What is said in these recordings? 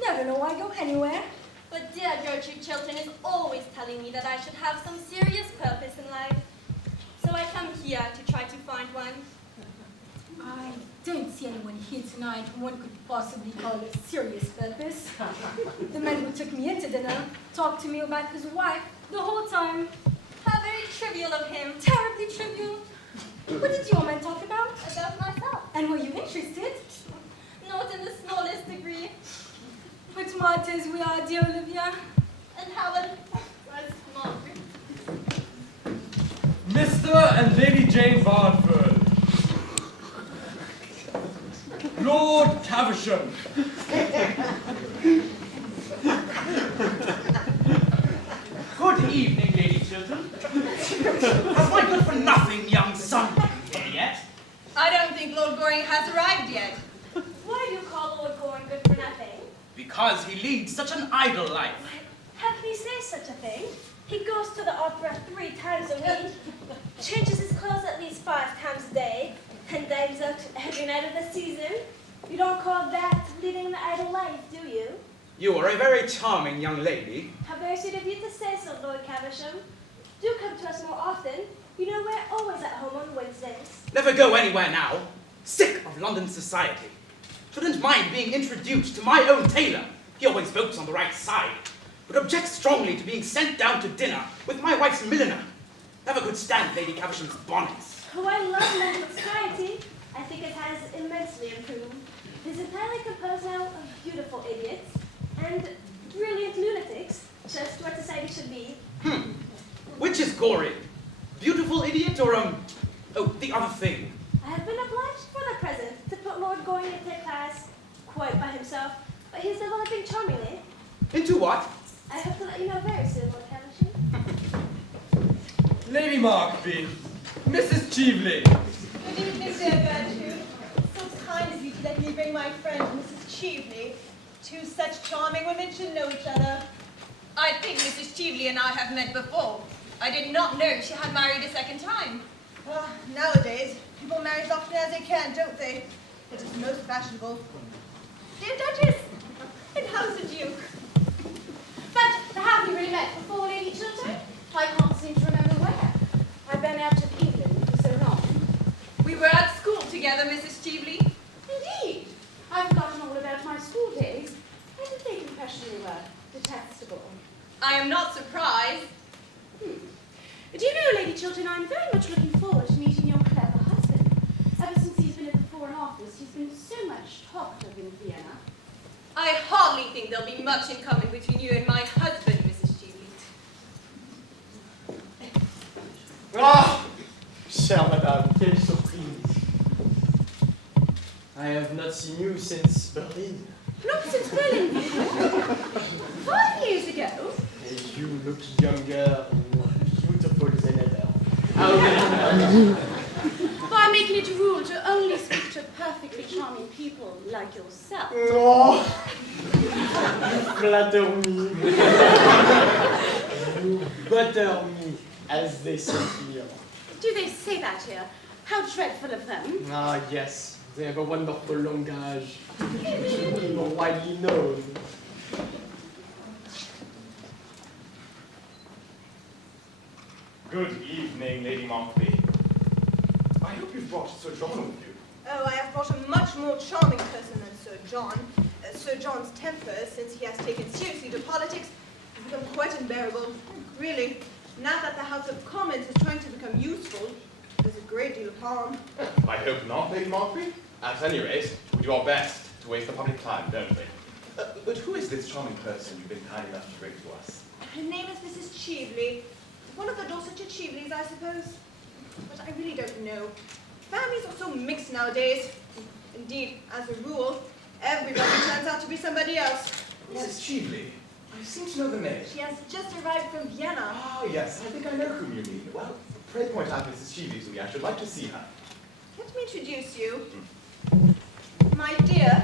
Never know I go anywhere. But dear Gertrude Chilton is always telling me that I should have some serious purpose in life. So I come here to try to find one. I don't see anyone here tonight who one could possibly call a serious purpose. The man who took me into dinner talked to me about his wife the whole time. How very trivial of him. Terribly trivial. What did your man talk about? About myself. And were you interested? Not in the smallest degree. But martyrs we are, dear Olivia. And how was Margaret? Mr. and Lady Jane Barnford. Lord Caversham. Good evening, Lady Chilton. Has my good-for-nothing young son been here yet? I don't think Lord Goring has arrived yet. Why do you call Lord Goring good for nothing? Because he leads such an idle life. How can he say such a thing? He goes to the opera 3 times a week, changes his clothes at least 5 times a day, and dives out every night of the season. You don't call that living an idle life, do you? You are a very charming young lady. How very sweet of you to say so, Lord Caversham. Do come to us more often. You know we're always at home on Wednesdays. Never go anywhere now. Sick of London society. Shouldn't mind being introduced to my own tailor. He always votes on the right side, but objects strongly to being sent down to dinner with my wife's milliner. Never could stand Lady Caversham's bonnets. Oh, I love London society. I think it has immensely improved. It is entirely composed now of beautiful idiots and brilliant lunatics, just what society should be. Which is gory? Beautiful idiot or, the other thing? I have been obliged for the present to put Lord Goring into a class quite by himself, but he's developing charmingly. Into what? I hope to let you know very soon, Lord Caversham. Lady Markby. Mrs. Cheveley. Good evening, dear Gertrude. So kind of you to let me bring my friend, Mrs. Cheveley. 2 such charming women should know each other. I think Mrs. Cheveley and I have met before. I did not know she had married a second time. Nowadays, people marry as often as they can, don't they? It is most fashionable. Dear Duchess, and how's the Duke? But have we really met before, Lady Chilton? I can't seem to remember where. I've been out of England for so long. We were at school together, Mrs. Cheveley. Indeed. I've forgotten all about my school days. I did make impression they were detestable. I am not surprised. Do you know, Lady Chilton, I'm very much looking forward to meeting your clever husband. Ever since he's been at the Foreign Office, he's been so much talked of in Vienna. I hardly think there'll be much in common between you and my husband, Mrs. Cheveley. Ah, chère madame, quelle surprise. I have not seen you since Berlin. Not since Berlin. 5 years ago. And you look younger and more beautiful than ever. How can you know? By making it a rule to only speak to perfectly charming people like yourself. No! You flatter me. You butter me, as they say here. Do they say that here? How dreadful of them. Ah, yes. They have a wonderful langage. More widely known. Good evening, Lady Markby. I hope you've brought Sir John with you. Oh, I have brought a much more charming person than Sir John. Sir John's temper, since he has taken seriously to politics, has become quite unbearable. Really, now that the House of Commons is trying to become useful, there's a great deal of harm. I hope not, Lady Markby. At any rate, we do our best to waste the public time, don't we? But who is this charming person you've been kind enough to bring to us? Her name is Mrs. Cheveley. One of the Dorsetshire Cheveleys, I suppose. But I really don't know. Families are so mixed nowadays. Indeed, as a rule, everybody turns out to be somebody else. Mrs. Cheveley. I seem to know the name. She has just arrived from Vienna. Ah, yes, I think I know whom you mean. Well, pray point out Mrs. Cheveley to me. I should like to see her. Let me introduce you. My dear,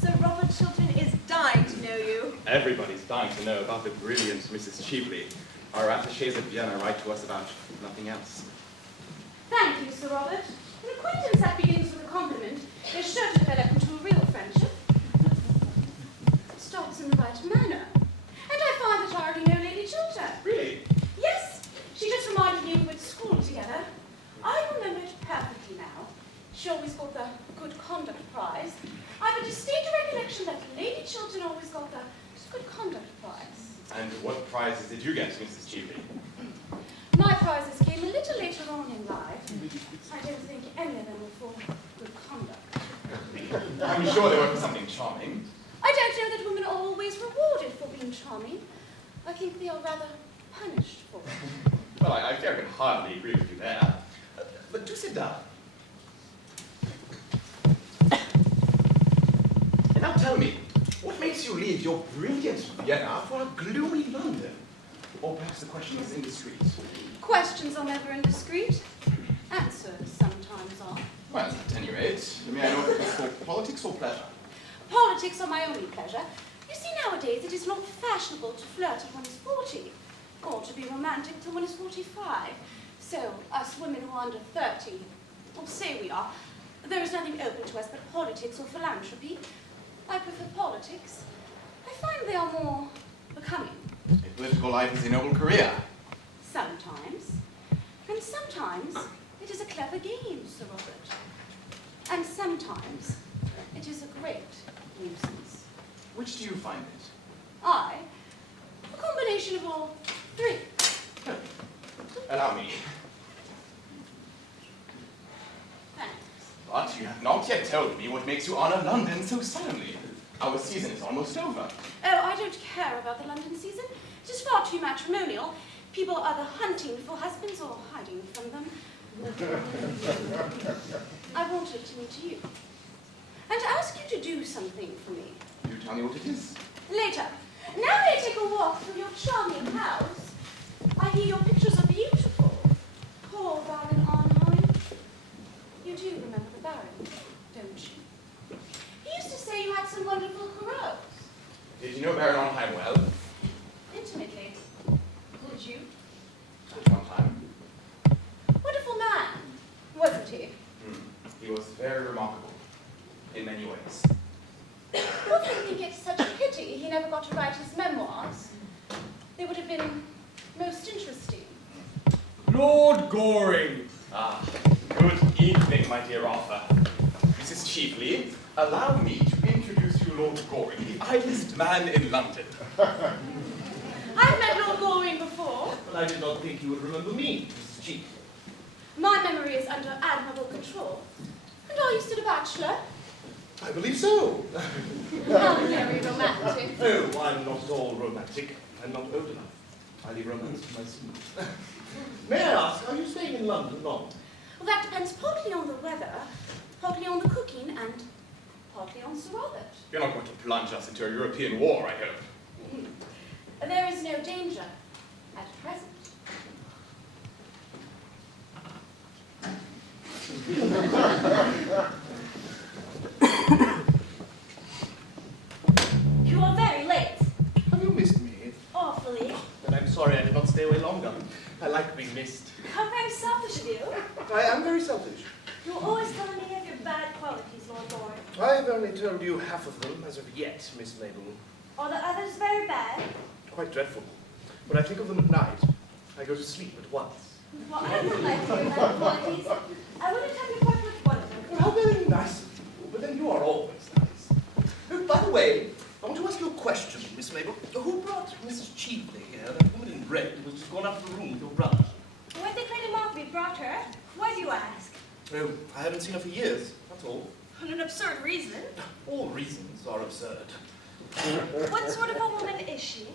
Sir Robert Chilton is dying to know you. Everybody's dying to know about the brilliant Mrs. Cheveley. Our attachés at Vienna write to us about nothing else. Thank you, Sir Robert. An acquaintance that begins with a compliment is sure to develop into a real friendship. Stop good conduct prize. And what prizes did you get, Mrs. Cheveley? My prizes came a little later on in life. I don't think any of them were for good conduct. I'm sure they were for something charming. I don't know that women are always rewarded for being charming. I think they are rather punished for it. Well, I fear I can hardly agree with you there. But do sit down. And now tell me, what makes you leave your brilliant Vienna for a gloomy London? Or perhaps the question is indiscreet. Questions are never indiscreet. Answers sometimes are. Well, at any rate, may I know if it is for politics or pleasure? Politics are my only pleasure. You see, nowadays it is not fashionable to flirt till one is 40, or to be romantic till one is 45. So, us women who are under 30, or say we are, there is nothing open to us but politics or philanthropy. I prefer politics. I find they are more becoming. A political life is a noble career. Sometimes. And sometimes it is a clever game, Sir Robert. And sometimes it is a great nuisance. Which do you find it? I, a combination of all three. Allow me. Thanks. But you have not yet told me what makes you honor London so solemnly. Our season is almost over. Oh, I don't care about the London season. It is far too matrimonial. People are either hunting for husbands or hiding from them. I wanted to meet you and ask you to do something for me. You tell me what it is. Later. Now may I take a walk through your charming house? I hear your pictures are beautiful. Poor Baron Arnheim. You do remember the Baron, don't you? He used to say you had some wonderful Corot. Did you know Baron Arnheim well? Intimately. Did you? At one time. Wonderful man, wasn't he? He was very remarkable. In many ways. Don't you think it's such a pity he never got to write his memoirs? They would have been most interesting. Lord Goring. Ah, good evening, my dear Arthur. Mrs. Cheveley, allow me to introduce you Lord Goring, the idlest man in London. I've met Lord Goring before. But I did not think you would remember me, Mrs. Cheek. My memory is under admirable control. And are you still a bachelor? I believe so. How very romantic. Oh, I'm not at all romantic. I'm not old enough. Highly romantic myself. May I ask, are you staying in London long? Well, that depends partly on the weather, partly on the cooking, and partly on Sir Robert. You're not going to plunge us into a European war, I hope. There is no danger at present. You are very late. Have you missed me? Awfully. Then I'm sorry I did not stay away longer. I like being missed. How very selfish of you. I am very selfish. You're always telling me of your bad qualities, Lord Goring. I have only told you half of them as of yet, Miss Mabel. Are the others very bad? Quite dreadful. When I think of them at night, I go to sleep at once. Well, I don't like your bad qualities. I wouldn't have you part with one of them. How very nice of you, but then you are always nice. Oh, by the way, I want to ask you a question, Miss Mabel. Who brought Mrs. Cheveley here? That woman in red who has just gone up to the room with your brother. When the Lady Margaret brought her, why do you ask? Oh, I haven't seen her for years, that's all. For an absurd reason. All reasons are absurd. What sort of a woman is she?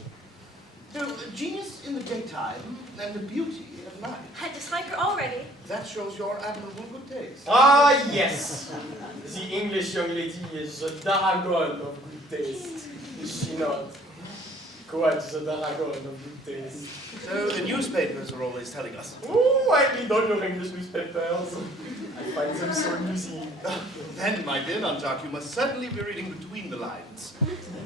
Oh, a genius in the daytime and a beauty at night. I dislike her already. That shows your admirable good taste. Ah, yes. The English young lady is a dragon of good taste. Is she not? Quite the dragon of good taste. So the newspapers are always telling us. Oh, I read all your English newspapers. I find them so amusing. Then, my dear Nunchuck, you must certainly be reading between the lines.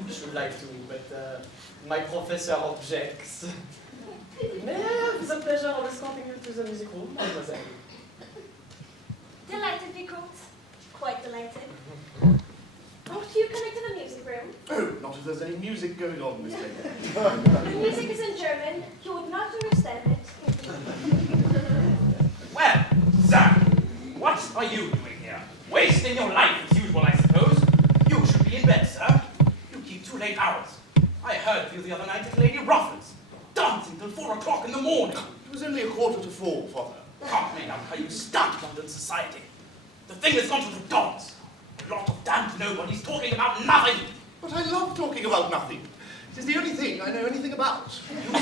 I should like to, but my professor objects. May I have the pleasure of escorting you to the music room, mademoiselle? Delighted, Vicomte. Quite delighted. Oh, do you come into the music room? Oh, not if there's any music going on, Miss Mabel. The music is in German. You would not understand it. Well, sir, what are you doing here? Wasting your life as usual, I suppose. You should be in bed, sir. You keep too late hours. I heard of you the other night at Lady Rufford's, dancing till 4 o'clock in the morning. It was only 4:45, Father. Can't make out how you stunt London society. The thing has gone to the dogs. A lot of damned nobodies talking about nothing. But I love talking about nothing. It is the only thing I know anything about. You'll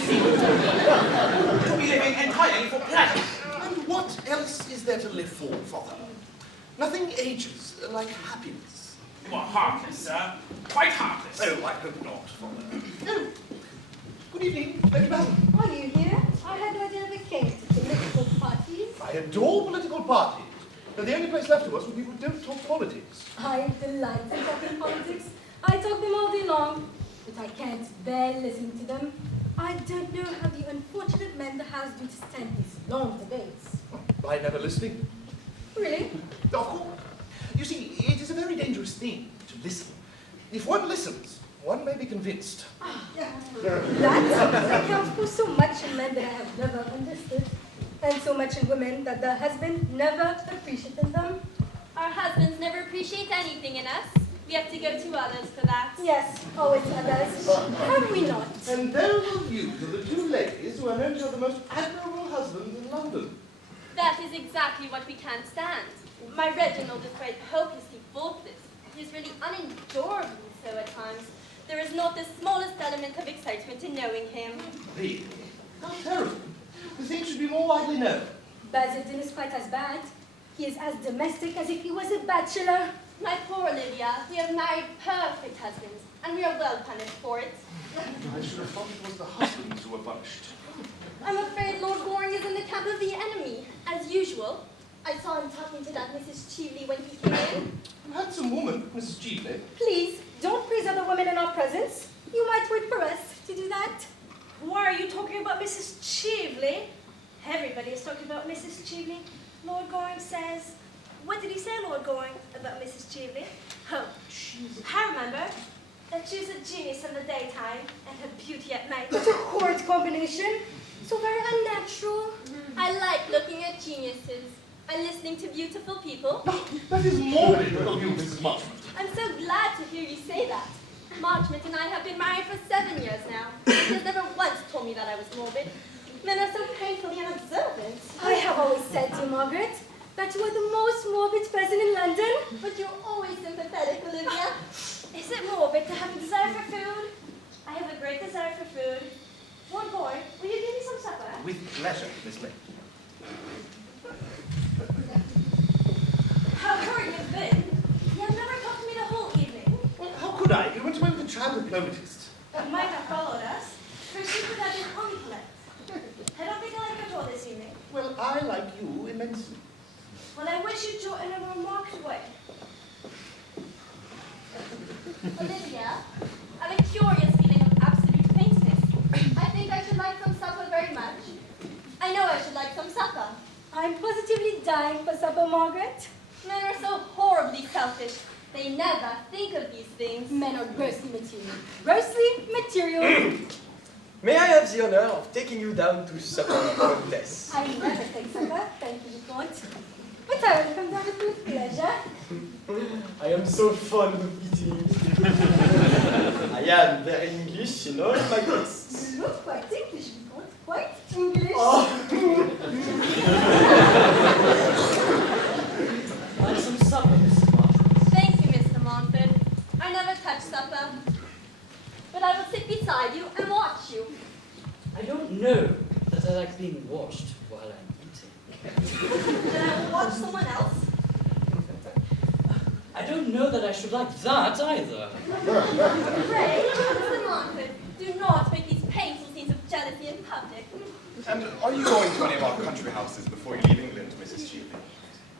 be living entirely for pleasure. And what else is there to live for, Father? Nothing ages like happiness. You are heartless, sir. Quite heartless. Oh, I hope not, Father. Oh, good evening, Lady Basil. Are you here? I had no idea we came to political parties. I adore political parties. But the only place left to us where people don't talk politics. I am delighted talking politics. I talk them all day long, but I can't bear listening to them. I don't know how the unfortunate men the House do to stand these long debates. By never listening. Really? Of course. You see, it is a very dangerous thing to listen. If one listens, one may be convinced. That accounts for so much in men that I have never understood, and so much in women that the husband never appreciated them. Our husbands never appreciate anything in us. We have to go to others for that. Yes, always others. Have we not? And those of you are the two ladies who are known to have the most admirable husbands in London. That is exactly what we can't stand. My Reginald is quite hopelessly faultless. He is really unendurably so at times. There is not the smallest element of excitement in knowing him. Really? How terrible. The thing should be more widely known. Basildon is quite as bad. He is as domestic as if he was a bachelor. My poor Olivia, we have married perfect husbands, and we are well punished for it. I should have thought it was the husbands who were punished. I'm afraid Lord Goring is in the camp of the enemy, as usual. I saw him talking to that Mrs. Cheveley when he came in. You handsome woman, Mrs. Cheveley. Please, don't praise other women in our presence. You might wait for us to do that. Why are you talking about Mrs. Cheveley? Everybody is talking about Mrs. Cheveley. Lord Goring says... What did he say, Lord Goring, about Mrs. Cheveley? Oh, I remember that she was a genius in the daytime and her beauty at night. What a horrid combination. So very unnatural. I like looking at geniuses and listening to beautiful people. That is morbid of you, Mrs. Marchmont. I'm so glad to hear you say that. Marchmont and I have been married for 7 years now. He has never once told me that I was morbid. Men are so painfully unobservant. I have always said to Margaret that you are the most morbid person in London. But you're always sympathetic, Olivia. Is it morbid to have a desire for food? I have a great desire for food. Lord Goring, will you give me some supper? With pleasure, Miss May. How hurried you've been. You have never talked to me the whole evening. Well, how could I? You went away with a child diplomatist. You might have followed us. For she could have been unpolite. I don't think I like her at all this evening. Well, I like you immensely. Well, I wish you'd do it in a remarked way. Olivia, I have a curious feeling of absolute faintness. I think I should like some supper very much. I know I should like some supper. I'm positively dying for supper, Margaret. Men are so horribly selfish. They never think of these things. Men are grossly material. Grossly material. May I have the honor of taking you down to supper, Countess? I never take supper, thank you, Vicomte. But I will come down with pleasure. I am so fond of eating. I am very English in all my tastes. You look quite English, Vicomte. Quite English. Like some supper, Mrs. Martin. Thank you, Mr. Montford. I never touch supper. But I will sit beside you and watch you. I don't know that I like being watched while I'm eating. Then I will watch someone else. I don't know that I should like that either. Pray, Mr. Montford, do not make these painful scenes of jealousy in public. And are you going to any of our country houses before you leave England, Mrs. Cheveley?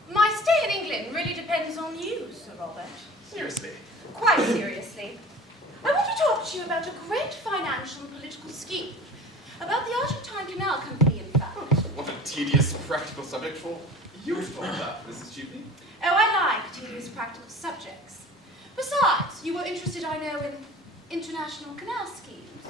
My stay in England really depends on you, Sir Robert. Seriously? Quite seriously. I want to talk to you about a great financial and political scheme. About the Argentine Canal Company, in fact. What a tedious practical subject for you to talk about, Mrs. Cheveley. Oh, I like tedious practical subjects. Besides, you were interested, I know, in international canal schemes.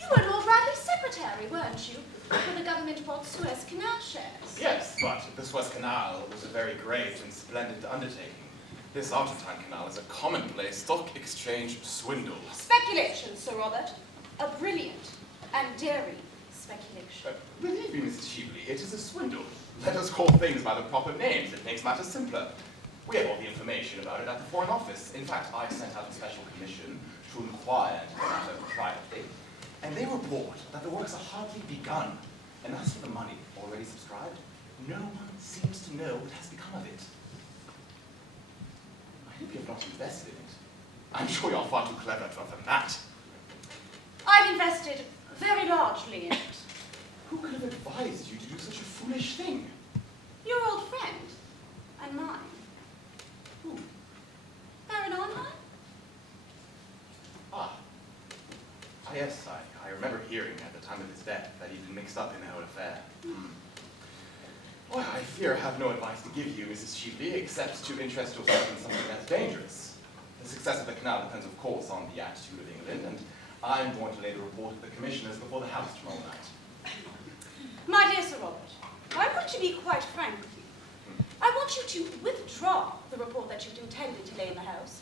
You were Lord Bradley's secretary, weren't you, when the government bought Suez Canal shares? Yes, but the Suez Canal was a very great and splendid undertaking. This Argentine Canal is a commonplace stock exchange swindle. Speculation speculation, Sir Robert. A brilliant and daring speculation. Believe me, Mrs. Cheveley, it is a swindle. Let us call things by the proper names. It makes matters simpler. We have all the information about it at the Foreign Office. In fact, I sent out a special commission to inquire into the matter privately, and they report that the works are hardly begun. And as for the money already subscribed, no one seems to know what has become of it. I hope you have not invested in it. I'm sure you're far too clever to have done that. I've invested very largely in it. Who could have advised you to do such a foolish thing? Your old friend and mine. Who? Baron Arnheim? Ah. Ah, yes, I remember hearing at the time of his death that he'd been mixed up in the whole affair. Well, I fear I have no advice to give you, Mrs. Cheveley, except to interest yourself in something that's dangerous. The success of the canal depends, of course, on the attitude of England, and I'm going to lay the report of the commissioners before the House tomorrow night. My dear Sir Robert, I want to be quite frank with you. I want you to withdraw the report that you'd intended to lay in the House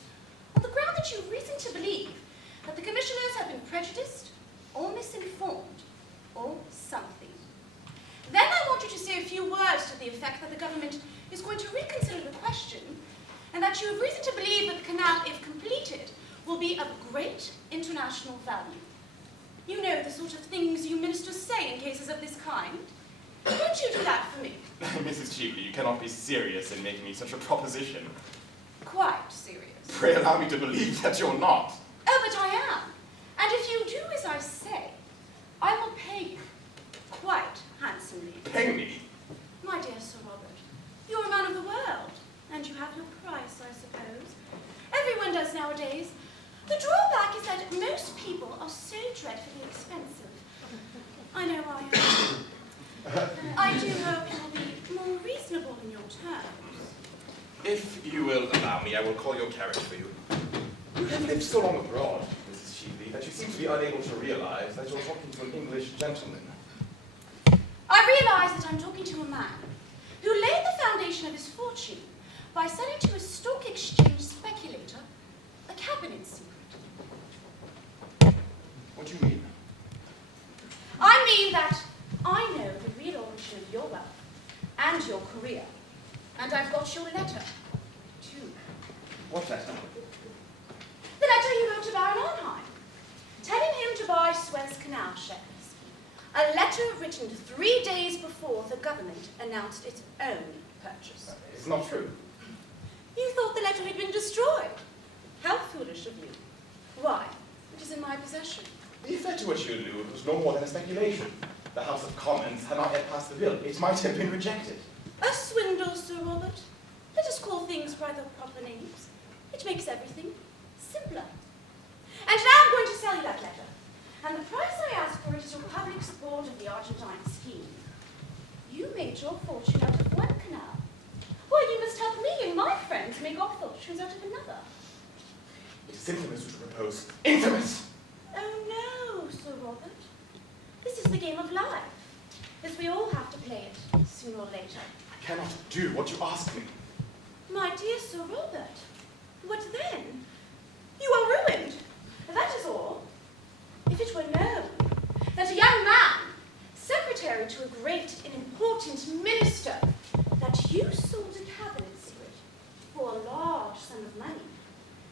on the ground that you have reason to believe that the commissioners have been prejudiced or misinformed or something. Then I want you to say a few words to the effect that the government is going to reconsider the question and that you have reason to believe that the canal, if completed, will be of great international value. You know the sort of things you ministers say in cases of this kind. Won't you do that for me? Mrs. Cheveley, you cannot be serious in making me such a proposition. Quite serious. Pray allow me to believe that you're not. Oh, but I am. And if you do as I say, I will pay you quite handsomely. Pay me? My dear Sir Robert, you're a man of the world, and you have your price, I suppose. Everyone does nowadays. The drawback is that most people are so dreadfully expensive. I know I am. I do hope you will be more reasonable in your terms. If you will allow me, I will call your carriage for you. You have lived so long abroad, Mrs. Cheveley, that you seem to be unable to realize that you're talking to an English gentleman. I realize that I'm talking to a man who laid the foundation of his fortune by selling to a stock exchange speculator a cabinet secret. What do you mean? I mean that I know the real origin of your wealth and your career, and I've got your letter, too. What letter? The letter you wrote to Baron Arnheim, telling him to buy Suez Canal shares. A letter written 3 days before the government announced its own purchase. It's not true. You thought the letter had been destroyed. How foolish of you. Why? It is in my possession. The effect to which you allude was no more than a speculation. The House of Commons had not yet passed the bill. It might have been rejected. A swindle, Sir Robert. Let us call things by their proper names. It makes everything simpler. And now I'm going to sell you that letter. And the price I ask for it is your public support of the Argentine scheme. You made your fortune out of one canal. Well, you must help me and my friends make our fortunes out of another. It is infamous what you propose. Infamous! Oh no, Sir Robert. This is the game of life, as we all have to play it, sooner or later. I cannot do what you ask me. My dear Sir Robert, what then? You are ruined, that is all. If it were known that a young man, secretary to a great and important minister, that you sold a cabinet secret for a large sum of money,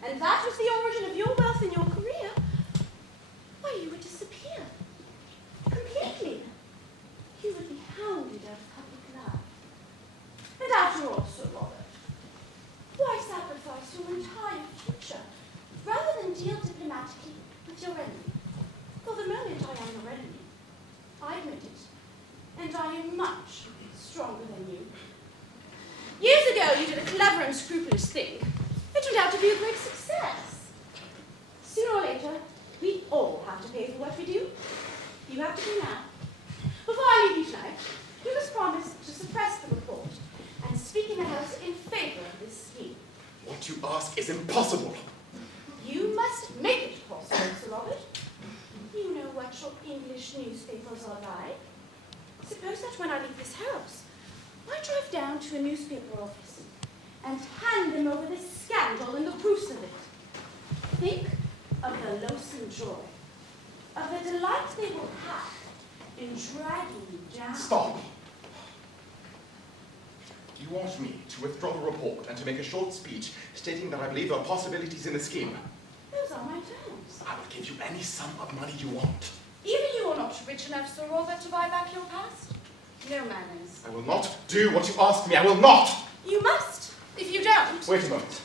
and that was the origin of your wealth and your career, why, you would disappear. Completely. You would be hounded out of public life. And after all, Sir Robert, why sacrifice your entire future rather than deal diplomatically with your enemy? For the moment, I am your enemy. I admit it. And I am much stronger than you. Years ago, you did a clever and scrupulous thing. It turned out to be a great success. Sooner or later, we all have to pay for what we do. You have to do now. Before I leave you tonight, you must promise to suppress the report and speak in the House in favor of this scheme. What you ask is impossible. You must make it possible, Sir Robert. You know what your English newspapers are like. Suppose that when I leave this house, I drive down to a newspaper office and hand them over this scandal and the proofs of it. Think of their loathsome joy, of the delight they will have in dragging you down. Stop. You want me to withdraw the report and to make a short speech stating that I believe there are possibilities in the scheme? Those are my terms. I will give you any sum of money you want. Even you are not rich enough, Sir Robert, to buy back your past? No manners. I will not do what you ask me. I will not! You must. If you don't... Wait a moment.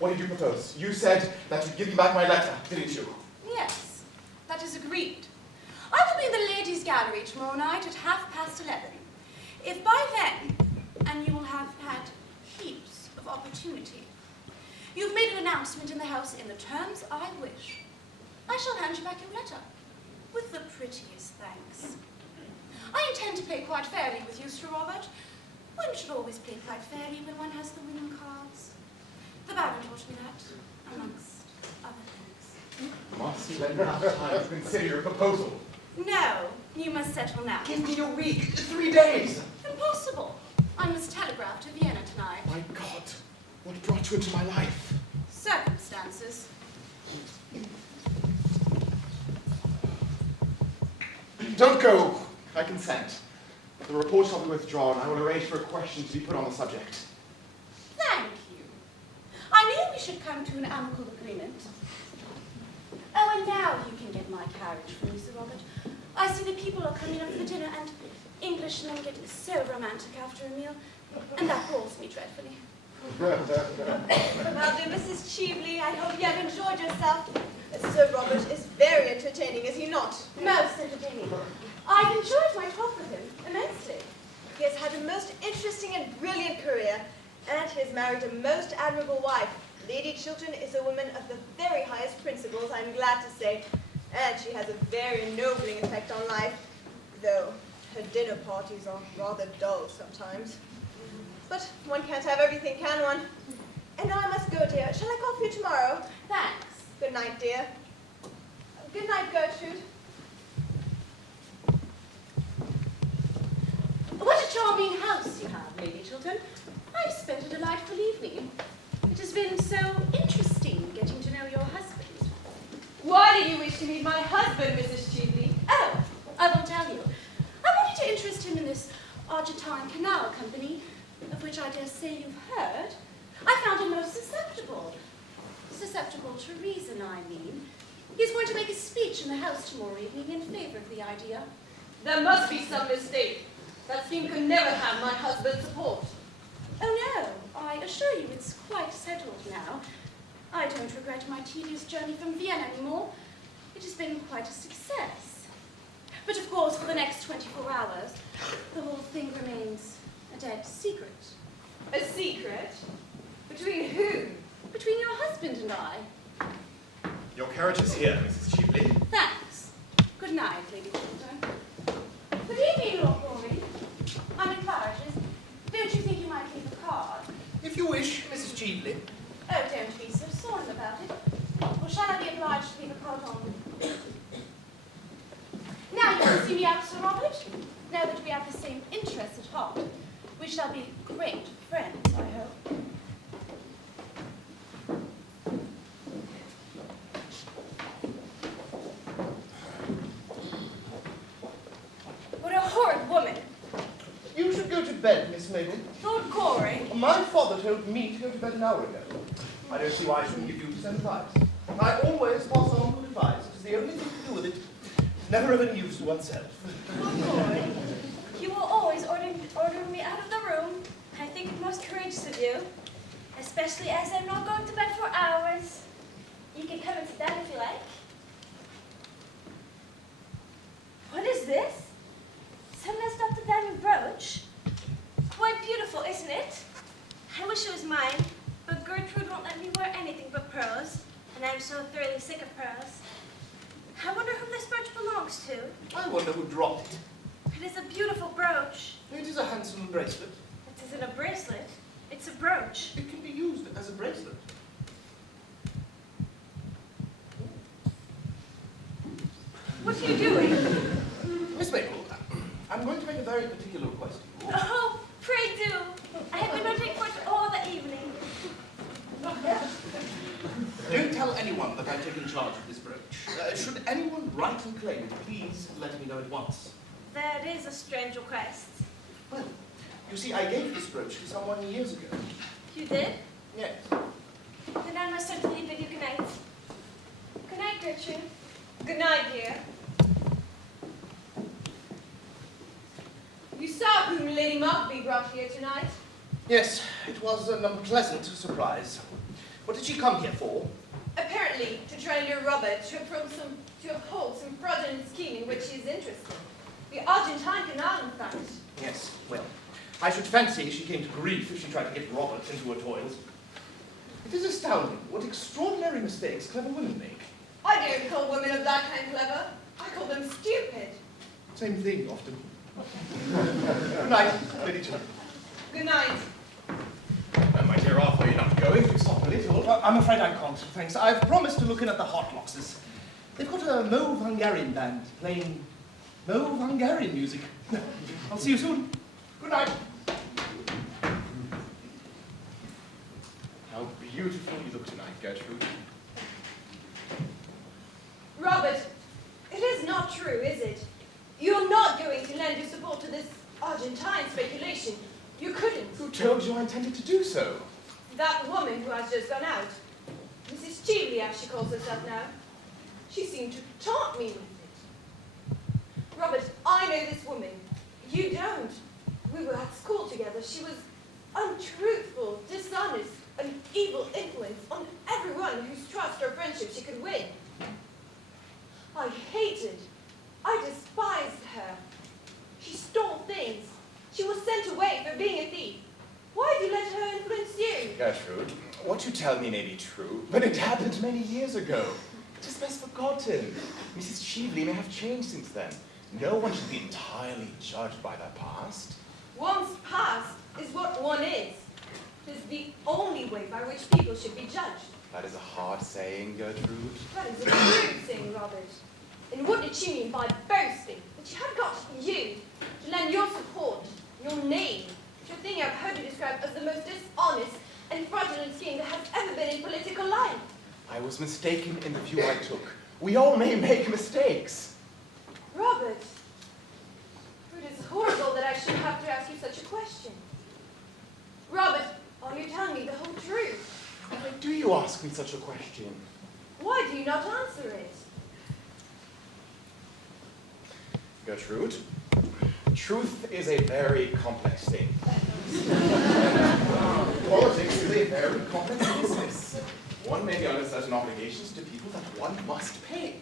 What did you propose? You said that you'd give me back my letter, didn't you? Yes, that is agreed. I will be in the ladies' gallery tomorrow night at 11:30. If by then, and you will have had heaps of opportunity, you've made an announcement in the house in the terms I wish, I shall hand you back your letter, with the prettiest thanks. I intend to play quite fairly with you, Sir Robert. One should always play quite fairly when one has the winning cards. The Baron taught me that, amongst other things. Must let me have time to consider your proposal. No, you must settle now. Give me a week, 3 days. Impossible. I must telegraph to Vienna tonight. My God, what brought you into my life? Circumstances. Don't go. I consent. The report shall be withdrawn. I will arrange for a question to be put on the subject. Thank you. I knew we should come to an amicable agreement. Oh, and now you can get my carriage for me, Sir Robert. I see the people are coming up for dinner, and Englishmen get so romantic after a meal, and that bores me dreadfully. Well, dear Mrs. Cheveley, I hope you have enjoyed yourself. Sir Robert is very entertaining, is he not? Most entertaining. I've enjoyed my talk with him immensely. He has had a most interesting and brilliant career, and he has married a most admirable wife. Lady Chiltern is a woman of the very highest principles, I'm glad to say, and she has a very ennobling effect on life, though her dinner parties are rather dull sometimes. But one can't have everything, can one? And now I must go, dear. Shall I call for you tomorrow? Thanks. Good night, dear. Good night, Gertrude. What a charming house you have, Lady Chiltern. I've spent a delightful evening. It has been so interesting getting to know your husband. Why do you wish to meet my husband, Mrs. Cheveley? Oh, I will tell you. I wanted to interest him in this Argentine Canal Company, of which I dare say you've heard. I found him most susceptible. Susceptible to reason, I mean. He's going to make a speech in the House tomorrow evening in favor of the idea. There must be some mistake. That scheme can never have my husband's support. Oh no, I assure you it's quite settled now. I don't regret my tedious journey from Vienna anymore. It has been quite a success. But of course, for the next 24 hours, the whole thing remains a dead secret. A secret? Between whom? Between your husband and I. Your carriage is here, Mrs. Cheveley. Thanks. Good night, Lady Chiltern. Good evening, Lord Goring. I'm in Claridge's. Don't you think you might leave a card? If you wish, Mrs. Cheveley. Oh, don't be so solemn about it. Or shall I be obliged to leave a card on? Now you can see me out, Sir Robert. Now that we have the same interests at heart, we shall be great friends, I hope. What a horrid woman. You should go to bed, Miss Mabel. Lord Goring. My father told me to go to bed an hour ago. I don't see why I shouldn't give you some advice. I always pass on good advice. It's the only thing to do with it. Never of any use to oneself. Lord Goring, you will always order me out of the room. I think it most courageous of you, especially as I'm not going to bed for hours. You can come and sit down if you like. What is this? Some messed up the diamond brooch. Quite beautiful, isn't it? I wish it was mine, but Gertrude won't let me wear anything but pearls, and I'm so thoroughly sick of pearls. I wonder whom this brooch belongs to. I wonder who dropped it. It is a beautiful brooch. It is a handsome bracelet. It isn't a bracelet. It's a brooch. It can be used as a bracelet. What are you doing? Miss Mabel, I'm going to make a very particular request of you. Oh, pray do. I have been waiting for it all the evening. Don't tell anyone that I've taken charge of this brooch. Should anyone rightly claim it, please let me know at once. That is a strange request. Well, you see, I gave this brooch to someone years ago. You did? Yes. Then I must certainly bid you good night. Good night, Gertrude. Good night, dear. You saw whom Lady Mugby brought here tonight? Yes, it was an unpleasant surprise. What did she come here for? Apparently, to try and lure Robert to uphold some fraudulent scheme in which he is interested. The Argentine Canal, in fact. Yes, well, I should fancy she came to grief if she tried to get Robert into her toils. It is astounding what extraordinary mistakes clever women make. I don't call women of that kind clever. I call them stupid. Same thing, often. Good night, Lady Jane. Good night. My dear Arthur, are you not going? Do stop a little. I'm afraid I can't, thanks. I've promised to look in at the hot boxes. They've got a Mauve Hungarian band playing Mauve Hungarian music. I'll see you soon. Good night. How beautiful you look tonight, Gertrude. Robert, it is not true, is it? You're not going to lend your support to this Argentine speculation. You couldn't. Who told you I intended to do so? That woman who has just gone out, Mrs. Cheveley, as she calls herself now, she seemed to taunt me with it. Robert, I know this woman. You don't. We were at school together. She was untruthful, dishonest, an evil influence on everyone whose trust or friendship she could win. I despised her. She stole things. She was sent away for being a thief. Why did you let her influence you? Gertrude, what you tell me may be true, but it happened many years ago. It is best forgotten. Mrs. Cheveley may have changed since then. No one should be entirely judged by their past. One's past is what one is. It is the only way by which people should be judged. That is a hard saying, Gertrude. That is a true thing, Robert. And what did she mean by boasting? That she had got you to lend your support, your name, to a thing I've heard you describe as the most dishonest and fraudulent scheme that has ever been in political life. I was mistaken in the view I took. We all may make mistakes. Robert, it is horrible that I should have to ask you such a question. Robert, are you telling me the whole truth? Why do you ask me such a question? Why do you not answer it? Gertrude, truth is a very complex thing. Politics is a very complex business. One may be under certain obligations to people that one must pay.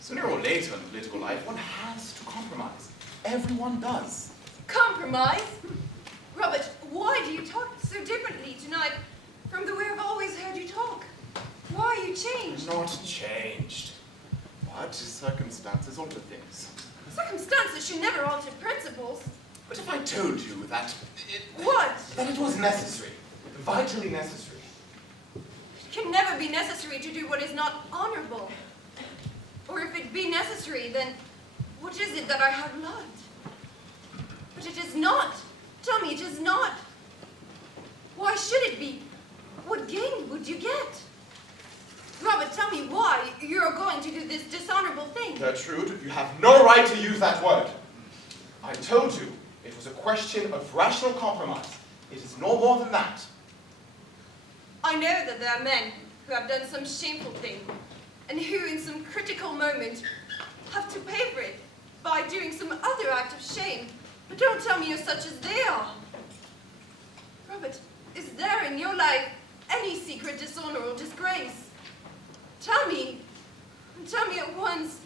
Sooner or later in political life, one has to compromise. Everyone does. Compromise? Robert, why do you talk so differently tonight from the way I've always heard you talk? Why are you changed? Not changed. But circumstances alter things. Circumstances should never alter principles. But if I told you that What? that it was necessary, vitally necessary, It can never be necessary to do what is not honorable. Or if it be necessary, then what is it that I have loved? But it is not. Tell me, it is not. Why should it be? What gain would you get? Robert, tell me why you're going to do this dishonorable thing. Gertrude, you have no right to use that word. I told you it was a question of rational compromise. It is no more than that. I know that there are men who have done some shameful thing, and who in some critical moment have to pay for it by doing some other act of shame. But don't tell me you're such as they are. Robert, is there in your life any secret dishonor or disgrace? Tell me at once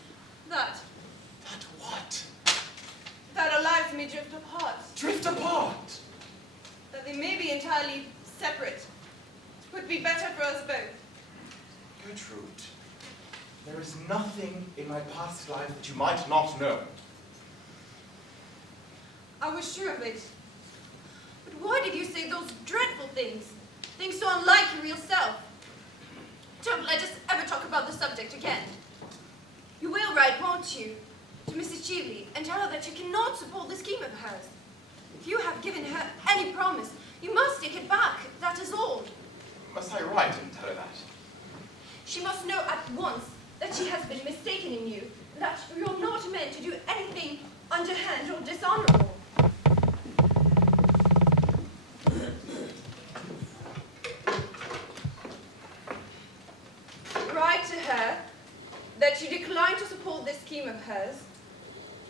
that What? our lives may drift apart, Drift apart? that they may be entirely separate. It would be better for us both. Gertrude, there is nothing in my past life that you might not know. I was sure of it. But why did you say those dreadful things? Things so unlike your real self? Don't let us ever talk about the subject again. You will write, won't you, to Mrs. Cheveley and tell her that you cannot support the scheme of hers. If you have given her any promise, you must take it back. That is all. Must I write and tell her that? She must know at once that she has been mistaken in you, that you're not meant to do anything underhand or dishonorable. Write to her that you decline to support this scheme of hers,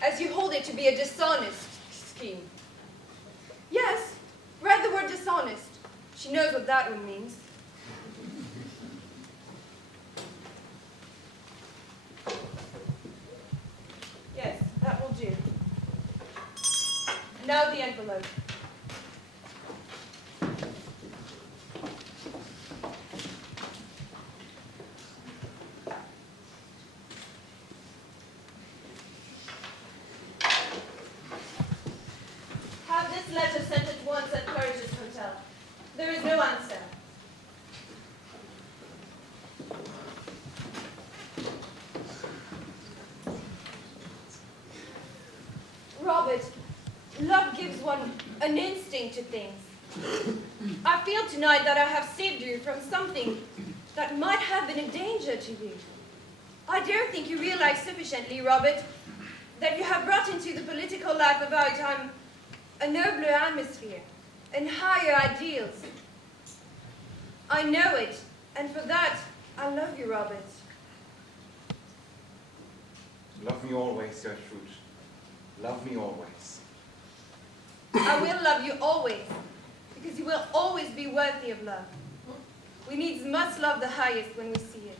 as you hold it to be a dishonest scheme. Yes, write the word dishonest. She knows what that one means. Yes, that will do. Now the envelope. Have this letter sent at once at Claridge's Hotel. There is no answer. Robert, love gives one an instinct to things. I feel tonight that I have saved you from something that might have been a danger to you. I don't think you realize sufficiently, Robert, that you have brought into the political life of our time a nobler atmosphere and higher ideals. I know it, and for that, I love you, Robert. Love me always, Gertrude. Love me always. I will love you always, because you will always be worthy of love. We needs must love the highest when we see it.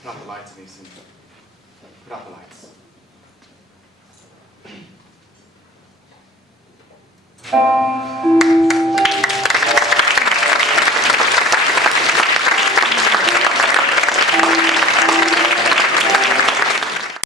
Put out the lights, Mason. Put out the lights.